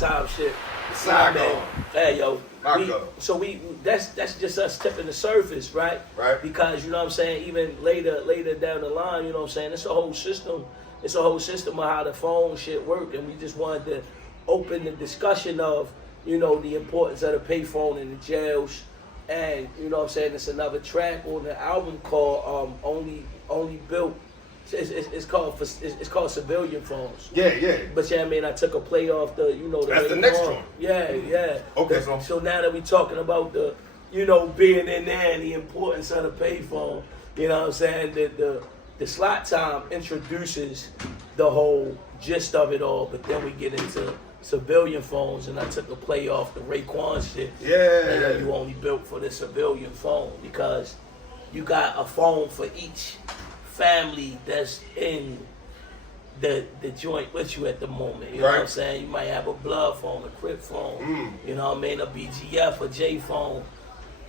time shit. Saigon. Hey, yo. Marco. That's just us tipping the surface, right? Right. Because, you know what I'm saying, even later down the line, you know what I'm saying, it's a whole system. It's a whole system of how the phone shit work, and we just wanted to open the discussion of, you know, the importance of the payphone in the jails. And, you know what I'm saying, it's another track on the album called Only Built. It's called Civilian Phones. Yeah. But yeah, I mean, I took a play off the, you know, That's the next one. Yeah. Okay, so now that we talking about the, you know, being in there and the importance of the payphone, you know what I'm saying, the slot time introduces the whole gist of it all, but then we get into civilian phones, and I took a play off the Raekwon shit. Yeah. And you only built for the civilian phone because you got a phone for each family that's in the joint with you at the moment. You know what I'm saying? You might have a blood phone, a crip phone, you know what I mean, a BGF, a J phone,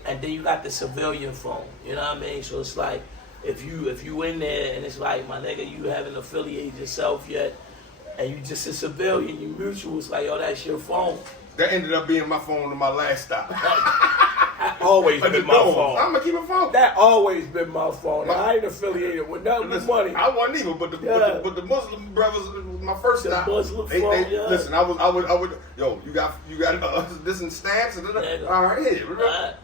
and then you got the civilian phone. You know what I mean? So it's like if you in there and it's like, my nigga, you haven't affiliated yourself yet, and you just a civilian, you mutual, it's like, oh, that's your phone. That ended up being my phone to my last stop. That always been my phone. I'm gonna keep it phone. That always been my phone. I ain't affiliated with nothing with money. I wasn't even, but the Muslim brothers, my first stop. Muslim they phone, yeah. Listen, I would. Yo, you got this in stamps and all right, here. But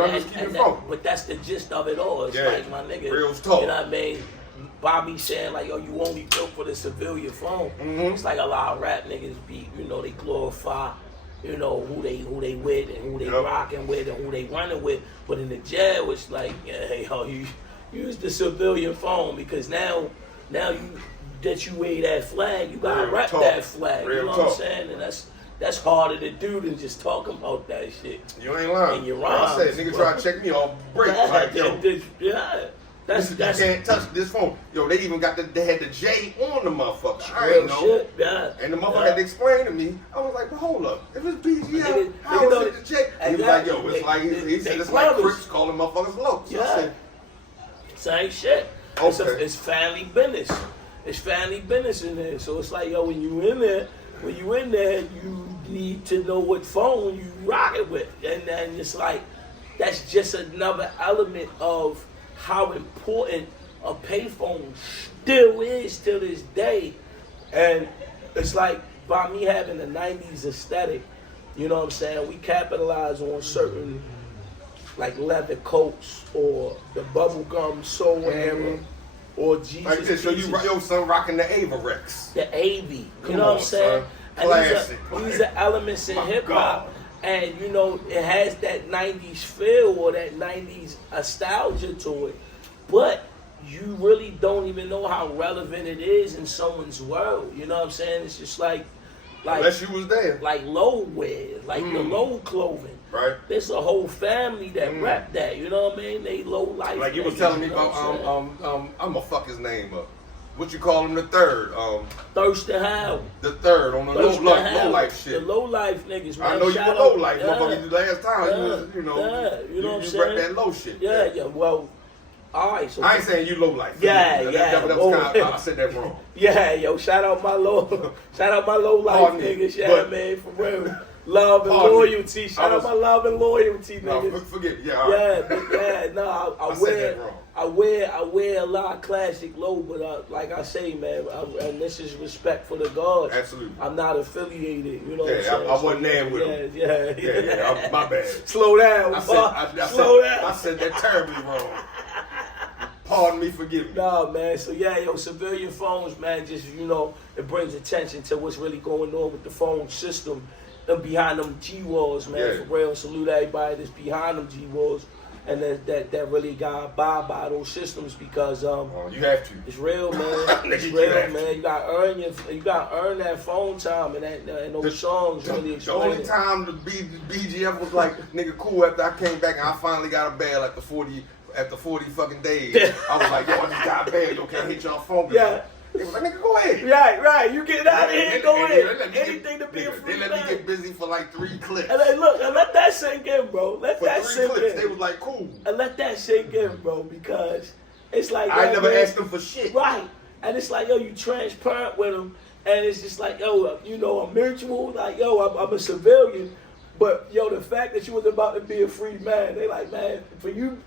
I'm just keeping it phone. But that's the gist of it all. It's like, my nigga, real talk. You know what I mean? Bobby saying like, yo, you only built for the civilian phone. It's like a lot of rap niggas be, you know, they glorify, you know, who they with and who they rocking with and who they running with. But in the jail, it's like, hey, yo, you use the civilian phone because now you that you wear that flag, you gotta rep that flag. You know what I'm saying? And that's harder to do than just talking about that shit. You ain't lying. And your rhymes, I said, nigga try to check me off break. Like, yo. That's you can't touch this phone. Yo, they even got they had the J on the motherfucker. I real ain't know. shit, And the motherfucker had to explain to me. I was like, but hold up. If it's BGL, how is it the J? And he was like, yo, it's like, he said it's like Crips calling motherfuckers low. So I said, same shit. Okay. It's family business. It's family business in there. So it's like, yo, when you in there, you need to know what phone you rocking with. And then it's like, that's just another element of how important a payphone still is to this day. And it's like, by me having the 90s aesthetic, you know what I'm saying, we capitalize on certain like leather coats or the bubblegum soul era or Jesus. Like this, so your son rocking the Avarex. The AV, you know what I'm saying? Classic. And these are elements in hip hop. And, you know, it has that 90s feel or that 90s nostalgia to it. But you really don't even know how relevant it is in someone's world. You know what I'm saying? It's just like unless you was there. Like low wear, like the low clothing. Right. There's a whole family that rap that. You know what I mean? They low life. Like you was telling me about, I'm gonna fuck his name up. What you call him, the third? Thurston Howell. The third on the low life shit. The low life niggas, man. I know you were low life, motherfucker. Last time you know you know what I'm saying? saying? That low shit. Yeah. Well, all right. So I ain't saying you low life. Yeah. That was kind of, I said that wrong. Yeah, yo, shout out my low life niggas. Yeah, man, for real. Love and loyalty. Shout out my love and loyalty, niggas. No, forget. I wear a lot of classic low, but like I say, man, and this is respect for the gods. Absolutely. I'm not affiliated, you know what I'm saying? I wasn't there with him. Yeah, my bad. Slow down, slow down. I said that terribly wrong. Pardon me, forgive me. Nah, man. So civilian phones, man, just, you know, it brings attention to what's really going on with the phone system and behind them G-walls, man. For real, salute everybody that's behind them G-walls and that really got to abide by those systems because you have to. It's real, man. It's real, man. You got to earn that phone time and those songs really explain. The only time the BGF was like, nigga, cool after I came back and I finally got a bail after 40 fucking days. I was like, yo, I just got bail. Yo, can't hit y'all phone. Yeah. They was like, nigga, go ahead. Right. You get out of here, go ahead. Anything to be a free man. They let me get busy for like 3 clips. And let that sink in, bro. Let that sink in. They was like, cool. And let that sink in, bro, because it's like... I never asked them for shit. Right. And it's like, yo, you transparent with them. And it's just like, yo, you know, I'm mutual. Like, yo, I'm a civilian. But, yo, the fact that you was about to be a free man, they like, man, for you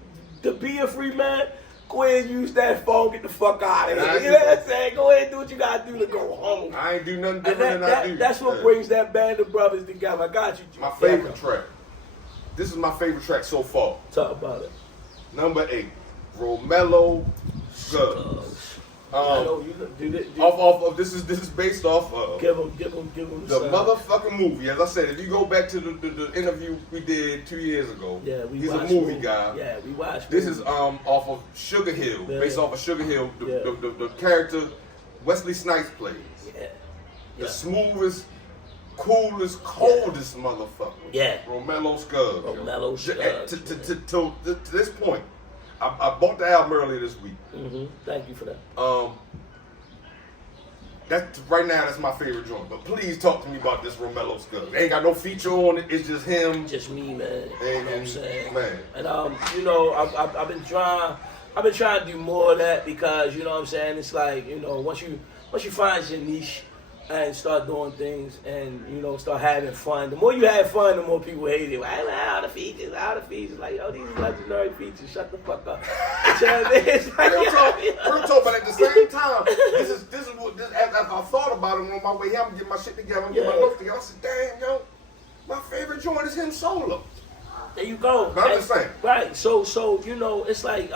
to be a free man, go ahead and use that phone, get the fuck out of here. You know what I'm saying? Go ahead and do what you got to do to go home. I ain't do nothing different than I do. That's what brings that band of brothers together. I got you, G. My favorite track. This is my favorite track so far. Talk about it. Number 8, Romelo Scruggs. I know you do that. Off of this is based off of Give him the motherfucking movie. As I said, if you go back to the interview we did 2 years ago, he's a movie guy. Yeah, we watched. This is off of Sugar Hill, based off of Sugar Hill. The character Wesley Snipes plays. Yeah. The smoothest, coolest, coldest motherfucker. Yeah. Romelo Scruggs. Romelo Scruggs. To this point, I bought the album earlier this week. Mm-hmm. Thank you for that. That right now, that's my favorite joint. But please talk to me about this Romelo Scruggs. Ain't got no feature on it. It's just him. Just me, man. And, you know what I'm saying? Man. And you know, I've been trying to do more of that because you know what I'm saying. It's like, you know, once you find your niche and start doing things and, you know, start having fun. The more you have fun, the more people hate it. Like, all the features. Like, yo, these legendary features. Shut the fuck up. You know what I mean? It's like, real talk, but at the same time, this is what as I thought about it on my way here, I'm getting my shit together, I'm getting my notes together. I said, damn, yo, my favorite joint is him solo. There you go. But I'm just saying. Right. So you know, it's like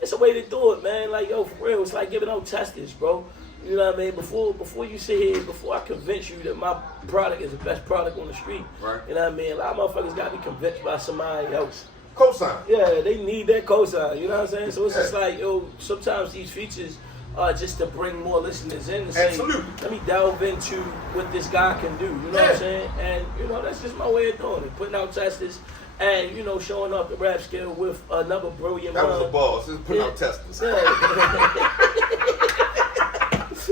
it's a way to do it, man. Like, yo, for real, it's like giving out testers, bro. You know what I mean? Before you sit here, before I convince you that my product is the best product on the street, right? You know what I mean? A lot of motherfuckers got to be convinced by somebody else. Cosign. Yeah, they need that cosign. You know what I'm saying? So it's just like, yo, sometimes these features are just to bring more listeners in and say, absolutely, let me delve into what this guy can do. You know what I'm saying? And, you know, that's just my way of doing it. Putting out testers and, you know, showing up the rap skill with another brilliant That was a boss. Just putting out testers.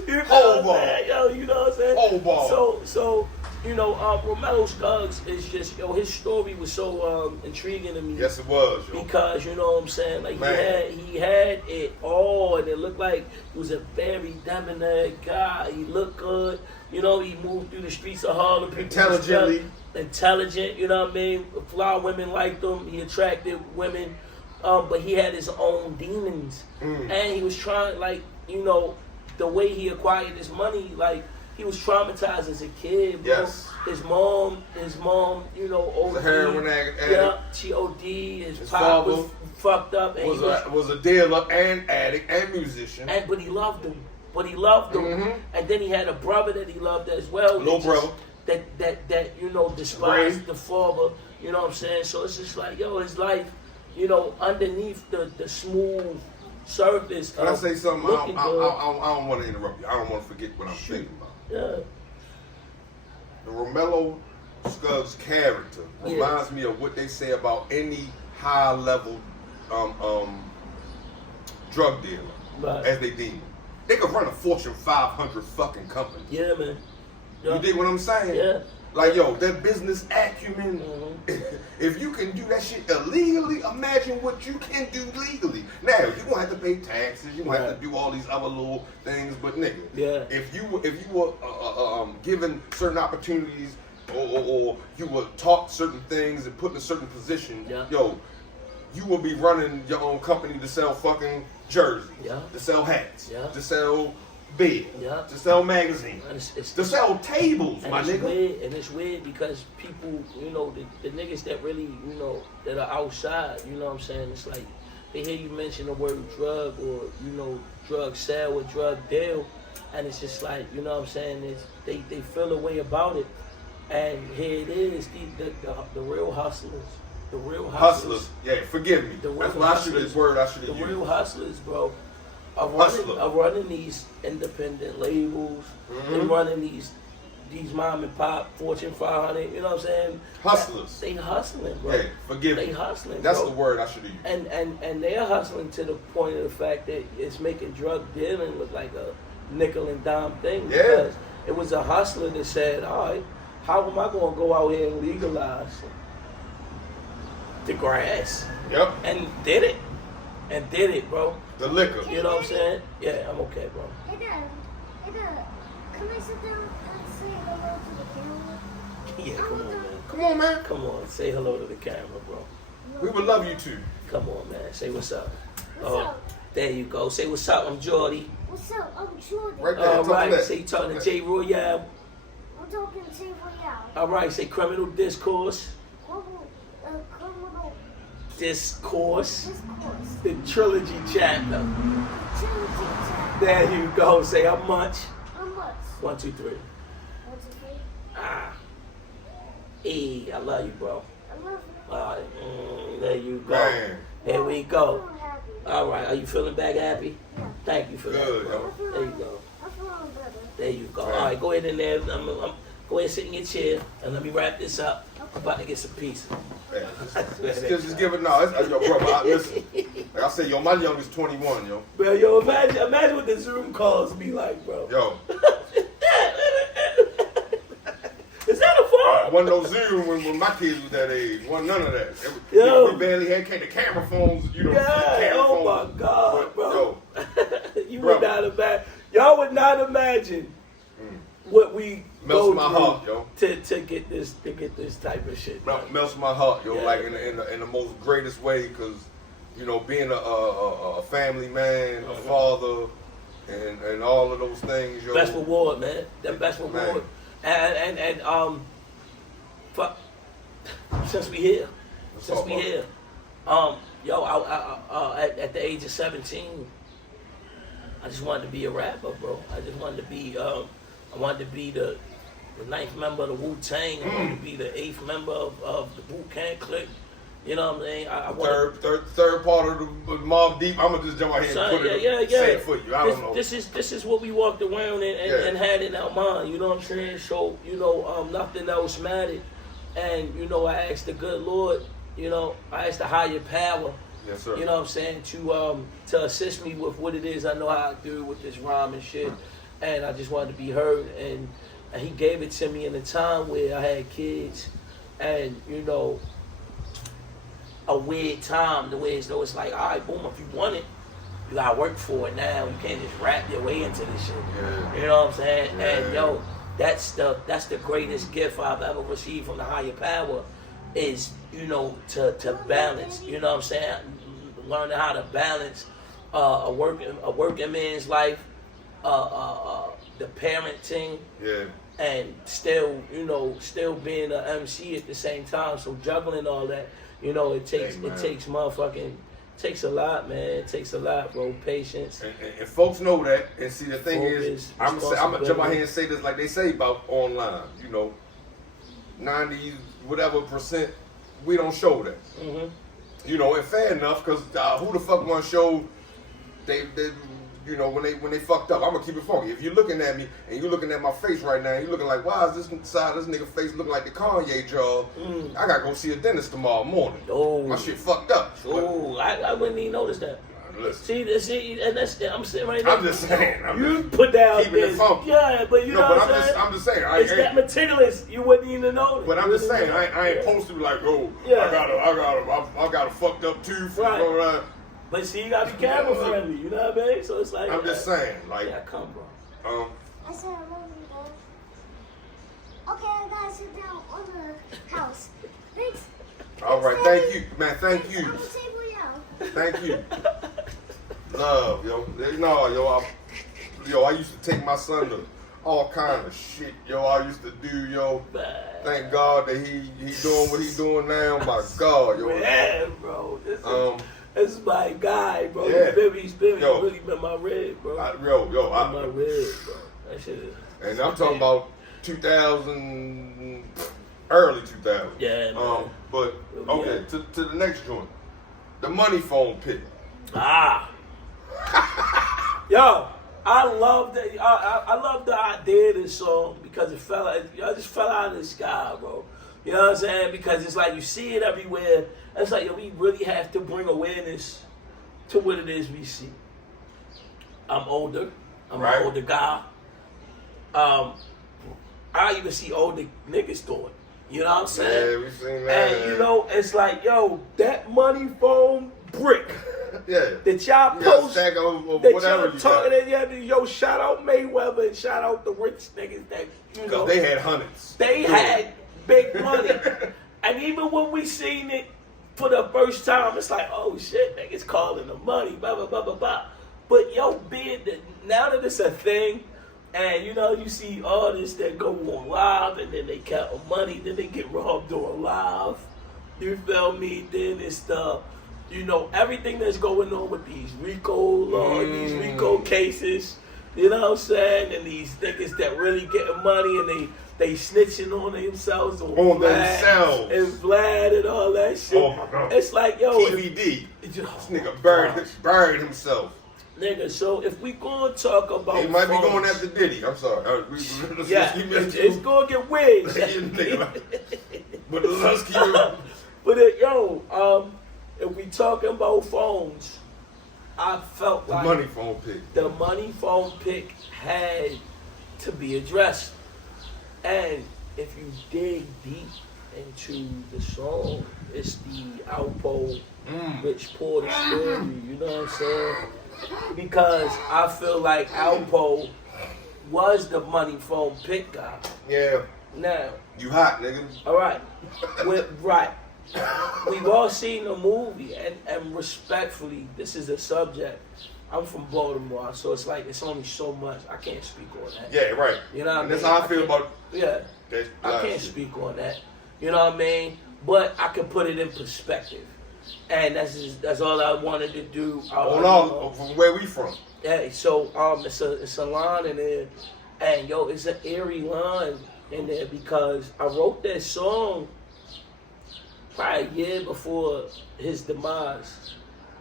You know Whole what I'm saying? Yo, you know what I'm saying? Whole ball. So, you know, Romelo Scruggs is just, yo, his story was so intriguing to me. Yes, it was, yo. Because, you know what I'm saying? Like, he had it all, and it looked like he was a very debonair guy. He looked good. You know, he moved through the streets of Harlem. Intelligent, you know what I mean? Fly women liked him. He attracted women. But he had his own demons. And he was trying, like, you know, the way he acquired his money, like, he was traumatized as a kid, bro. Yes. His mom, you know, OD. The heroin addict. Yeah, she OD. His pop was fucked up. And was a dealer and addict and musician. But he loved him. Mm-hmm. And then he had a brother that he loved as well. Little brother. That you know, despised the father. You know what I'm saying? So it's just like, yo, his life, you know, underneath the smooth surface. Can I say something? I don't want to interrupt you. I don't want to forget what I'm thinking about. Yeah. The Romelo Scruggs character reminds me of what they say about any high level drug dealer, as they deem it. They could run a Fortune 500 fucking company. Yeah, man. Yeah. You dig what I'm saying? Yeah. Like, yo, that business acumen, if you can do that shit illegally, imagine what you can do legally. Now, you're going to have to pay taxes, you're going to have to do all these other little things, but nigga, if you were given certain opportunities or you were taught certain things and put in a certain position, yo, you will be running your own company to sell fucking jerseys, to sell hats, to sell bed, to sell magazines, to sell tables, my nigga. And it's weird because people, you know, the niggas that really, you know, that are outside, you know what I'm saying? It's like they hear you mention the word drug or, you know, drug sale or drug deal, and it's just like, you know what I'm saying? It's, they feel a way about it, and here it is, the real hustlers. The real hustlers. Yeah, forgive me. That's why I should have used. The real hustlers, bro. Are running these independent labels and running these mom and pop Fortune 500, you know what I'm saying? Hustlers. They hustling, bro. Hey, forgive me. They hustling, That's bro. the word I should have used. And they're hustling to the point of the fact that it's making drug dealing look like a nickel and dime thing. Because it was a hustler that said, all right, how am I going to go out here and legalize the grass? Yep. And did it, bro. The liquor. You know what I'm saying? Yeah, I'm okay, bro. Can I sit down and say hello to the camera? Yeah, come on, man. Come on, man. Come on, say hello to the camera, bro. We would love you too. Come on, man. Say what's up. What's up? There you go. Say what's up. I'm Jordy. What's up? I'm Jordan. Right there. All talk right. to that. Say you talking to Talk J. Royale. I'm talking to Royale. All right. Say criminal discourse. Criminal Discourse. discourse. The trilogy chapter. Trilogy chapter. There you go. Say how much? How much? 1, 2, 3. 1, 2, 3. Ah. E. I love you, bro. I love you. All right. There you go. Man. Here we I go. feel happy. All right. Are you feeling back happy? Yeah. Thank you for Good, that, bro. yo. There you go. I'm feeling better. There you go. Right. All right, go ahead in there. Go ahead, sit in your chair, and let me wrap this up. I'm about to get some pizza. Hey, just give it now. Yo, bro, listen. Like I said, yo, my youngest 21, yo. Bro, yo, imagine what the Zoom calls be like, bro. Yo. Is that a phone? Wasn't no Zoom when my kids was that age. Wasn't none of that. Yo. We barely had the camera phones, you know. Yeah, camera oh phones. my God, But, bro. Yo, You bro. would not imagine. Y'all would not imagine what we Melts go my through heart, yo. to get this type of shit. melts my heart, yo. Yeah. Like in the most greatest way, because you know, being a family man, a father, and all of those things, yo. Best reward, man. That best reward. And fuck. Since we here, yo, at the age of 17, I just wanted to be a rapper, bro. I just wanted to be, I wanted to be the 9th member of the Wu-Tang. I wanted to be the 8th member of the Wu-Tang Clique. You know what I'm saying? I wanted, third part of the Mob Deep. I'm gonna just jump ahead and put it, say it for you. I don't know. This is what we walked around and had in our mind. You know what I'm saying? So nothing else mattered. And I asked the good Lord. I asked the higher power. Yes, sir. You know what I'm saying, to assist me with what it is I know how to do with this rhyme and shit. And I just wanted to be heard. And he gave it to me in a time where I had kids. And, a weird time, the way it's like, all right, boom, if you want it, you gotta work for it now. You can't just rap your way into this shit. Yeah. You know what I'm saying? Yeah. And that's the greatest gift I've ever received from the higher power is, to balance. You know what I'm saying? Learning how to balance a working man's life, the parenting, Yeah. and still being an MC at the same time. So juggling all that, it takes a lot, man. It takes a lot, bro. Patience. And folks know that. And see, the thing is, I'm gonna jump out here and say this like they say about online. 90 whatever %, we don't show that. Mm-hmm. And fair enough, because who the fuck want to show they when they fucked up? I'm gonna keep it funky. If you're looking at me and you're looking at my face right now, and you're looking like, why is this side of this nigga face looking like the Kanye jaw? I gotta go see a dentist tomorrow morning. Oh, my shit fucked up. Oh, I wouldn't even notice that. Listen. See, and I'm sitting right there. I'm just saying. You put down keeping it funky. Yeah, but you know what I'm saying? I'm just saying. It's that meticulous. You wouldn't even know. But I'm just saying, I ain't supposed to be like, oh, Yeah. I got a fucked up tooth. Right. But see, you gotta be camera friendly. You know what I mean? So it's like I'm just saying, like, yeah, come, bro. I said I love you, Dad. Okay, I gotta sit down on the house. Thanks. All right, thank you, man. Thank you. I'm gonna say Royale. Thank you. Love, yo. I used to take my son to all kind of shit, I used to do, Thank God that he doing what he doing now. My God, Man, bro. This is my guy, bro. Yeah. He's really been my red, bro. my red, bro. That shit is. And I'm talking about 2000, early 2000. Yeah, man. But okay, to the next joint, the money phone pit. Yo, I love that. I love the idea of this song because it just fell out of the sky, bro. You know what I'm saying? Because it's like you see it everywhere. It's like, we really have to bring awareness to what it is we see. I'm older. I'm an older guy. I even see older niggas doing it. You know what I'm saying? Yeah, we seen that. And it's like, that money phone brick Yeah. That y'all You got a post. stack of That whatever y'all you talking got. that, yo, shout out Mayweather and shout out the rich niggas that, you know. Because they had hundreds. They had big money. And even when we seen it for the first time, it's like, oh shit, niggas calling the money, blah, blah, blah, blah, blah. But yo, being that now that it's a thing, and you know, you see artists that go on live and then they count money, then they get robbed on live. You feel me? Then it's the, you know, everything that's going on with these RICO laws, these RICO cases, you know what I'm saying? And these niggas that really getting money and they snitching on themselves on themselves and Vlad and all that shit. Oh my God. It's like, yo, TVD. This nigga buried himself. Nigga, so if we gonna talk about He might be phones, going after Diddy. I'm sorry. Yeah, it's gonna get weird. But let's keep it. But if we talking about phones, I felt The like money phone pick. the money phone pick had to be addressed. And if you dig deep into the song, it's the Outpost Rich Porter story, you know what I'm saying? Because I feel like Outpost was the money phone pick guy. Yeah. Now, You hot, nigga. all right, right. We've all seen the movie, and respectfully, this is a subject. I'm from Baltimore, so it's like it's only so much I can't speak on that. Yeah, right. You know what I mean? That's how I feel about. Yeah, I can't speak on that. You know what I mean? But I can put it in perspective, and that's all I wanted to do. From where we from. Yeah, so it's a line in there, and yo, it's an eerie line in there because I wrote that song probably a year before his demise.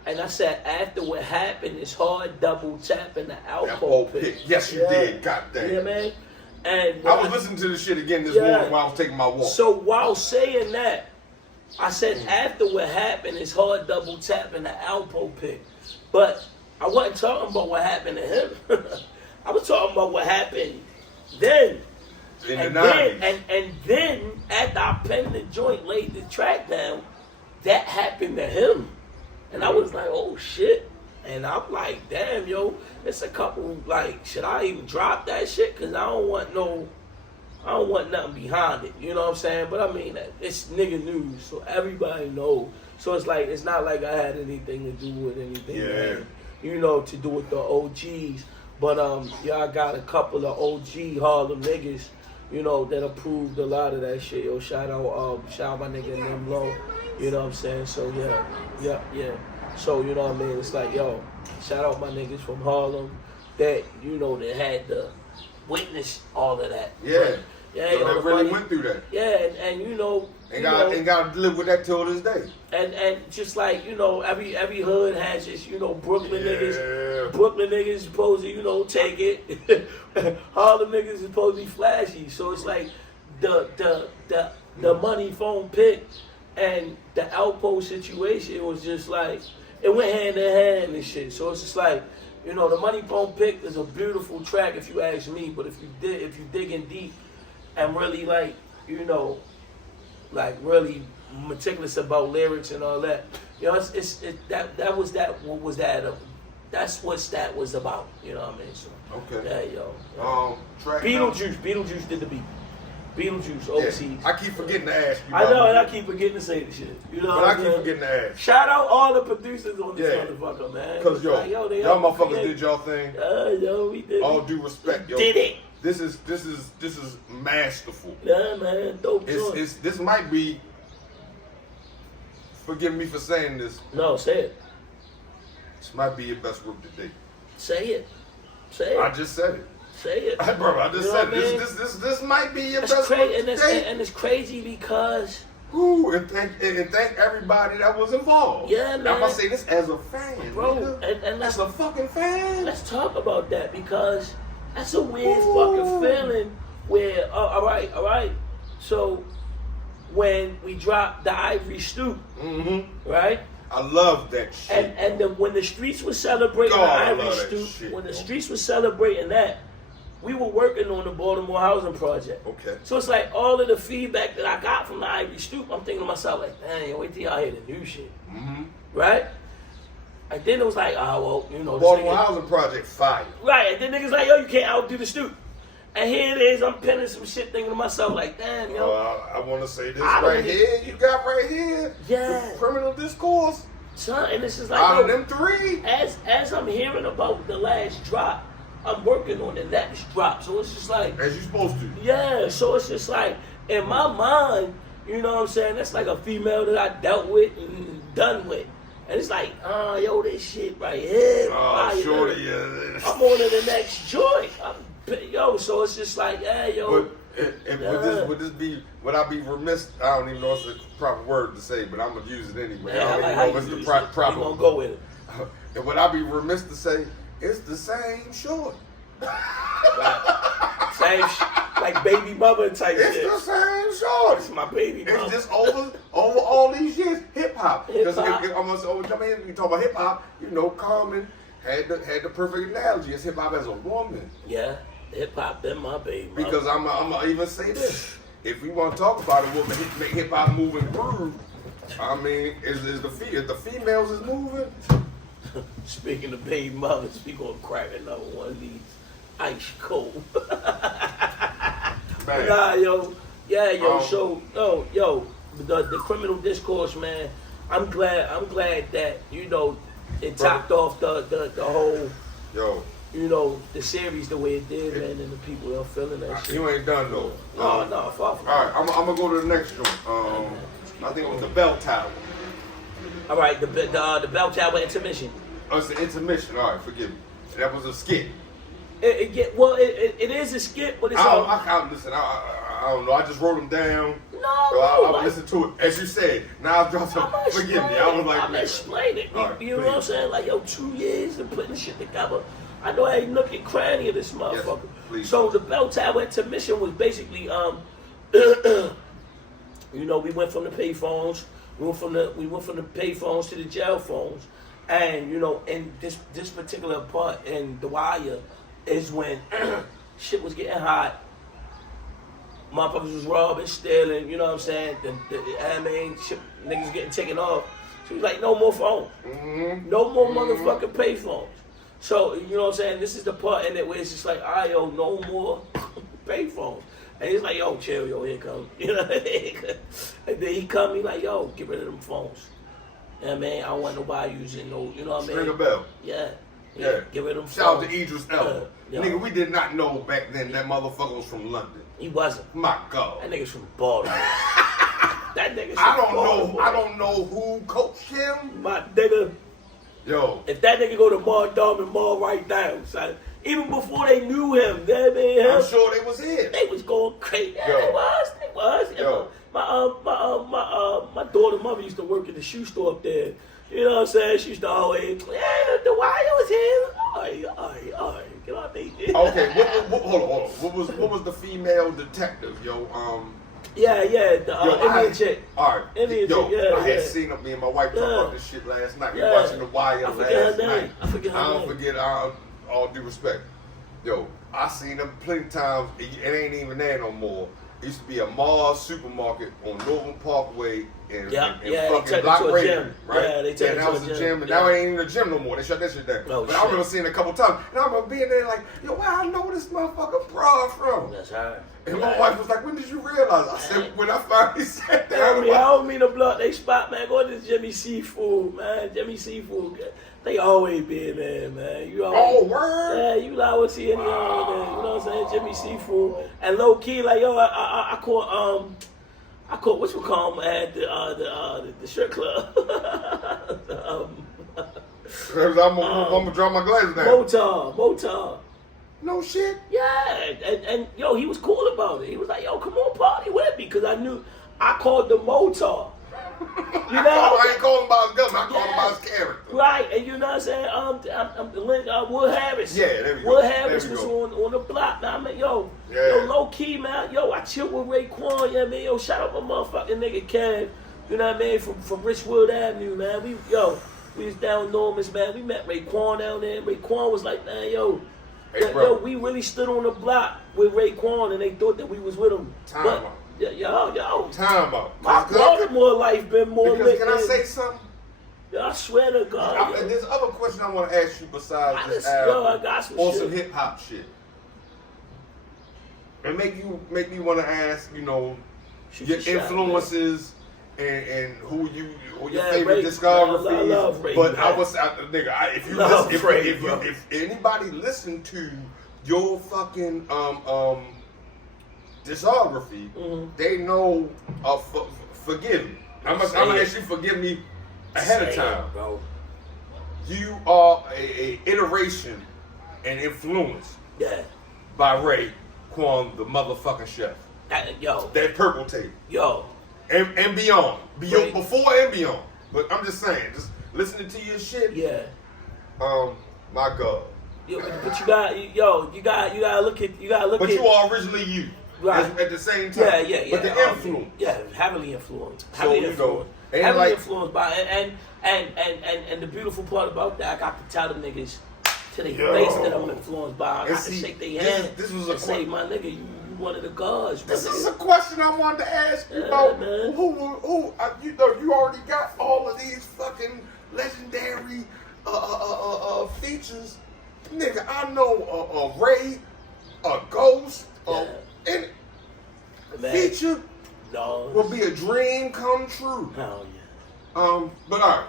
And I said, after what happened, it's hard double tapping the Outpost pick. Yes, you did. God damn. Yeah, man. And I was listening to this shit again this morning while I was taking my walk. So while saying that, I said, after what happened, it's hard double tapping the Outpost pick. But I wasn't talking about what happened to him. I was talking about what happened then. In the 90s. And then, after I penned the joint, laid the track down, that happened to him. And I was like, oh shit. And I'm like, damn, yo, it's a couple, like, should I even drop that shit? Because I don't want nothing behind it. You know what I'm saying? But I mean, it's nigga news, so everybody knows. So it's like, it's not like I had anything to do with anything, man, you know, to do with the OGs. But y'all got a couple of OG Harlem niggas, you know, that approved a lot of that shit. Yo, shout out my nigga Them Low. You know what I'm saying? So yeah. So you know what I mean? It's like, yo, shout out my niggas from Harlem that, you know, that had to witness all of that. Yeah. But, yeah, so that really went through that. Yeah, and you know, and got to live with that till this day. And just like, you know, every hood has its, you know, Brooklyn niggas supposed to, you know, take it. Harlem niggas is supposed to be flashy. So it's like the money phone pick and the Outpost situation, it was just like, it went hand in hand and shit. So it's just like, you know, the money phone pick is a beautiful track if you ask me. But if you digging deep and really like, you know, like really meticulous about lyrics and all that, you know, that's what that was about. You know what I mean? So okay. Yeah, yo. Track Beetlejuice did the beat. Beetlejuice OCs. Yeah. I keep forgetting to ask you. I know, and I keep forgetting to say the shit. You know, but I keep forgetting to ask. Shout out all the producers on this motherfucker, man. Because y'all motherfuckers did y'all thing. Yo, we did. All due respect, yo. Did it. This is masterful. Yeah, man. Dope. This might be. Forgive me for saying this. No, say it. This might be your best work to date. Say it. Say it. I just said it. Say it. Bro, I just said this might be your best work to date. And it's crazy because. Ooh, and thank everybody that was involved. Yeah, man. I'm gonna say this as a fan, bro. And as a fucking fan. Let's talk about that because that's a weird fucking feeling. Where all right. So when we dropped the Ivory Stoop, right? I love that shit. And when the streets were celebrating the Ivory Stoop, when the streets were celebrating that, we were working on the Baltimore housing project. Okay. So it's like all of the feedback that I got from the Ivory Stoop, I'm thinking to myself like, dang, wait till y'all hear the new shit. Right? And then it was like, oh, well, you know. Baltimore Housing Project fire. Right, and then niggas like, yo, you can't outdo the stoop. And here it is, I'm penning some shit thinking to myself like, damn, yo. I want to say this right here. You got right here. Yeah. The criminal discourse. Son, and this is like, out of them three. As I'm hearing about the last drop, I'm working on the next drop. So it's just like. As you supposed to. Yeah, so it's just like, in my mind, you know what I'm saying? That's like a female that I dealt with and done with. And it's like, yo, this shit right here. Oh, shorty, yeah. I'm on to the next joint. So it's just like, yeah, yo. But would this be, would I be remiss? I don't even know if it's the proper word to say, but I'm going to use it anyway. Yeah, I don't even know if it's the proper. I'm going to go with it. And would I be remiss to say, it's the same shorty. Right. Same like baby mother type it's shit. It's the same shorty. It's my baby mother. It's just over all these years, hip hop. Because Hip-hop. if I'm gonna say, you talk about hip hop, you know, Carmen had the perfect analogy. It's hip hop as a woman. Yeah, hip hop been my baby mother. Because I'm gonna even say this: if we want to talk about a woman, make hip hop move and groove. I mean, is the females is moving? Speaking of baby mothers, we gonna crack another one of these ice cold. Nah, yo, yeah, yo. So, the criminal discourse, man. I'm glad that you know it topped off the whole, you know, the series the way it did, man, and the people are feeling that shit. You ain't done though. No, far from. All right, I'm gonna go to the next joint. I think it was the Bell Tower. All right, the Bell Tower intermission. Oh, it's an intermission. All right, forgive me. That was a skit. It is a skit, but it's listen. I don't know. I just wrote them down. No, I listened to it as you said. Now I dropped some. Forgive me. I was like, I'm explaining. Right, you know what I'm saying? Like, yo, 2 years of putting shit together. I know I ain't looking cranny of this motherfucker. Yes, so the Bell Tower intermission was basically, you know, we went from the payphones. We went from the payphones to the jail phones, and you know, in this particular part in The Wire is when shit was getting hot. Motherfuckers was robbing, stealing, you know what I'm saying? Shit, niggas getting taken off. She was like, no more phones. Mm-hmm. No more motherfucking payphones. So, you know what I'm saying? This is the part in it where it's just like, all right, yo, no more payphones. And he's like, yo, chill, yo, here come. You know, and then he come, he like, yo, get rid of them phones. Yeah, man, I don't want nobody using no, you know what I mean? Ring a bell. Yeah. Get rid of them Shout out phones. to Idris Elba. Nigga, we did not know back then that motherfucker was from London. He wasn't. My God. That nigga's from Baltimore. That nigga's from Baltimore. I don't know who coached him. My nigga. Yo. If that nigga go to Mar Dom Mar right now, son. Even before they knew him, I'm sure they was here. They was going crazy. Yeah, Yo. they was. You know, my daughter mother used to work at the shoe store up there. You know what I'm saying? She used to always, yeah, the Wire was here. All right. Get on me. Okay, hold on. What was the female detective, yo? Yeah, the Indian chick. All right. Indian chick, yeah. I had seen me and my wife talk about this shit last night. We Yeah. watching The Wire last night. I forget her I name. don't forget, all due respect. Yo, I seen them plenty of times. It ain't even there no more. It used to be a Mars supermarket on Northern Parkway in fucking Block Raven, right? Yeah, they turned it that to was a the gym. gym, and now it ain't even a gym no more. They shut that shit down. Oh, but shit. I remember seeing it a couple times, and I remember being there like, yo, where I know this motherfucker broad from? That's her. And my wife was like, when did you realize? I said, when I finally sat down. I don't mean to block they spot, man. Go to Jimmy Seafood, man. Jimmy Seafood. They always been there, man. You always, word? Yeah, you always see any on there. You know what I'm saying? Jimmy Seafood. And low key, like, yo, I caught what you call them at the strip club. Cause I'm gonna drop my glasses down. Motar. No shit. Yeah, and yo, he was cool about it. He was like, yo, come on, party with me, because I called the Motar. You know, I ain't calling him by his government. I called him by his character. Right, and you know what I'm saying? I'm Wood Harris. Yeah, there we go. Wood Harris was on the block. Now, I mean, yo, low key, man. Yo, I chill with Raekwon. Yeah, man. Yo, shout out my motherfucking nigga Kev. You know what I mean? From Richwood Avenue, man. We was down Norma's, man. We met Raekwon down there. Raekwon was like, man, yo, we really stood on the block with Raekwon, and they thought that we was with him. Yo. Yo. Time out. My Baltimore life been more because lit. Can I say something? Yo, I swear to God. There's other question I want to ask you besides this I album. got some or shit. some hip hop shit. And make me want to ask, you know, your influences and who your favorite discography. I love Ray, but man. If anybody listened to your fucking discography, they know forgive me. I'm gonna ask you forgive me ahead of time, bro. You are a iteration and influence by Raekwon, the motherfucking chef. That purple tape. And beyond. Before and beyond. But I'm just saying, just listening to your shit. Yeah. My God. But you gotta look at But you are originally you. Right. At the same time. Yeah. But the influence. Heavily influenced. Heavily Influenced by and the beautiful part about that, I got to tell them niggas to their face that I'm influenced by. I got to shake their hand and say, my nigga, you one of the gods. This is a question I wanted to ask you about. Who you already got all of these fucking legendary features. Nigga, I know a Ray, a Ghost, and feature will be a dream come true. Hell yeah. But all right,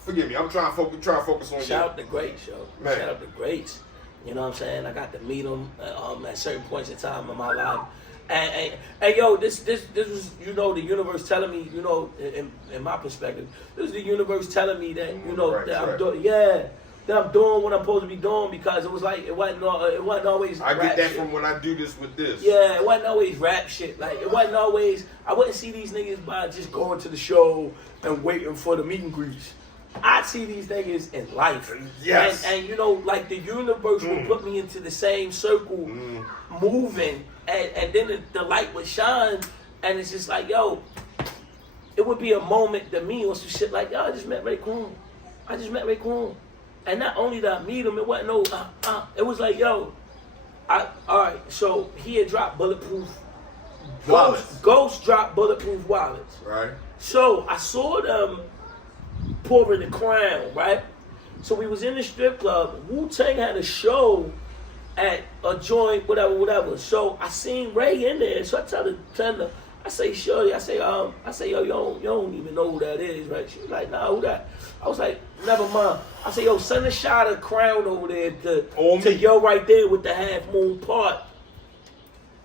forgive me. I'm trying to focus on you. Shout out the greats, yo. Man. Shout out the greats. You know what I'm saying? I got to meet them at certain points in time in my life. And yo, this was, you know, the universe telling me, you know, in my perspective, this is the universe telling me that, you know, that I'm doing what I'm supposed to be doing, because it was like it wasn't always. I rap get that shit. from when I do this with this. Yeah, it wasn't always rap shit. Like it wasn't always. I wouldn't see these niggas by just going to the show and waiting for the meet and greets. I see these niggas in life. Yes. And you know, like the universe will put me into the same circle, moving, and then the light would shine, and it's just like, yo, it would be a moment to me or some shit like, yo, I just met Raekwon. And not only did I meet him, it wasn't no, it was like, yo, all right, so he had dropped Bulletproof Wallets. Ghost dropped Bulletproof Wallets. Right. So I saw them pouring the crown, right? So we was in the strip club. Wu-Tang had a show at a joint, whatever. So I seen Ray in there. So I tell her, I say, shorty, I say, yo, you don't even know who that is, right? She was like, nah, who that? I was like, never mind. I say, yo, send a shot of crown over there to yo right there with the half moon part.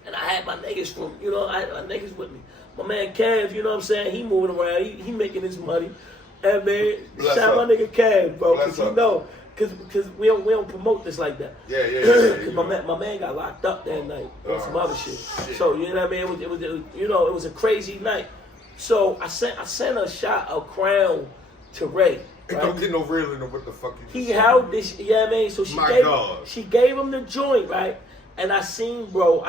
And I had my niggas from, you know, I had my niggas with me. My man Cav, you know what I'm saying? He moving around. He making his money. And man, shout my nigga Cav, bro, because you know, because we don't promote this like that. Yeah. Because my man got locked up that night on some other shit. So you know what I mean? It was you know, it was a crazy night. So I sent a shot of crown to Ray. Right? Don't get no real in what the fuck you He held this, you know what I mean? So she gave him the joint, right? And I seen bro,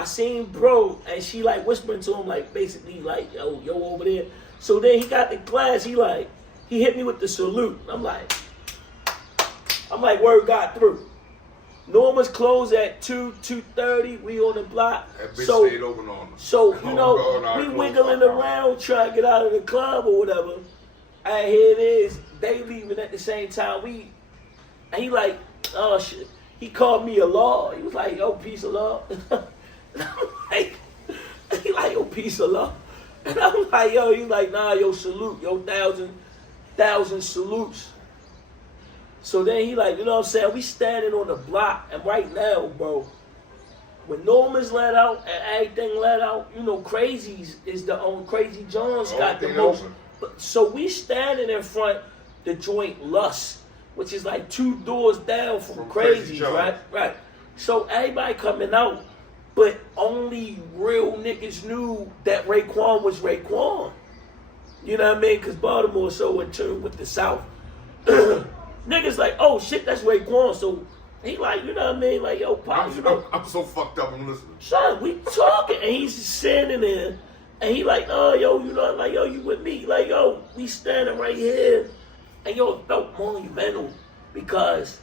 and she like whispering to him, like basically like, yo over there. So then he got the glass, he hit me with the salute. I'm like, word got through. Norma's closed at 2:30. We on the block. That bitch stayed open on us. So, you know, we wiggling around trying to get out of the club or whatever. And here it is. They leaving at the same time. And he like, oh shit. He called me a law. He was like, yo, peace of law. And I'm like, he like, yo, peace of law. And I'm like, yo, he like, nah, yo, salute. Yo, thousand salutes. So then he like, you know what I'm saying? We standing on the block, and right now, bro, when Norma's let out and everything let out, you know, Crazy's is the own Crazy Jones got the most. So we standing in front the joint Lust, which is like 2 doors down from Crazy's, right? So everybody coming out, but only real niggas knew that Raekwon was Raekwon. You know what I mean? Because Baltimore so in tune with the South. Niggas like, oh shit, that's Raekwon. So he like, you know what I mean? Like, yo, Pops, you know. I'm so fucked up, I'm listening. Son, we talking, and he's standing there, and he like, oh, yo, you know, like, yo, you with me? Like, yo, we standing right here. And yo, felt monumental because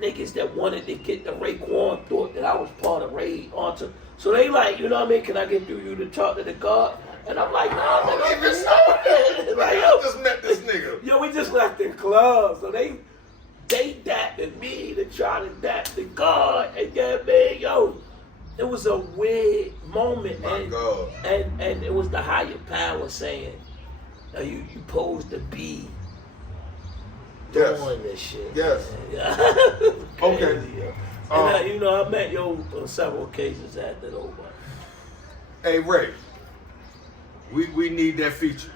niggas that wanted to get the Raekwon thought that I was part of Ray Arthur. So they like, you know what I mean? Can I get through you to talk to the guard? And I'm like, no, I don't nigga. even know. Like, I just met this nigga. Yo, we just left the club, so they dapped me to try to dap the guard, and yeah, man, yo, it was a weird moment, My God. and it was the higher power saying, you supposed to be Yes. doing this shit. Yes. Yeah. Okay. Yo. And you know, I met yo on several occasions after that. Hey Ray, we need that feature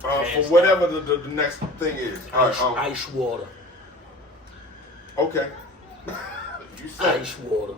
for Hands whatever the next thing is. Ice water. Okay. You said. Ice water.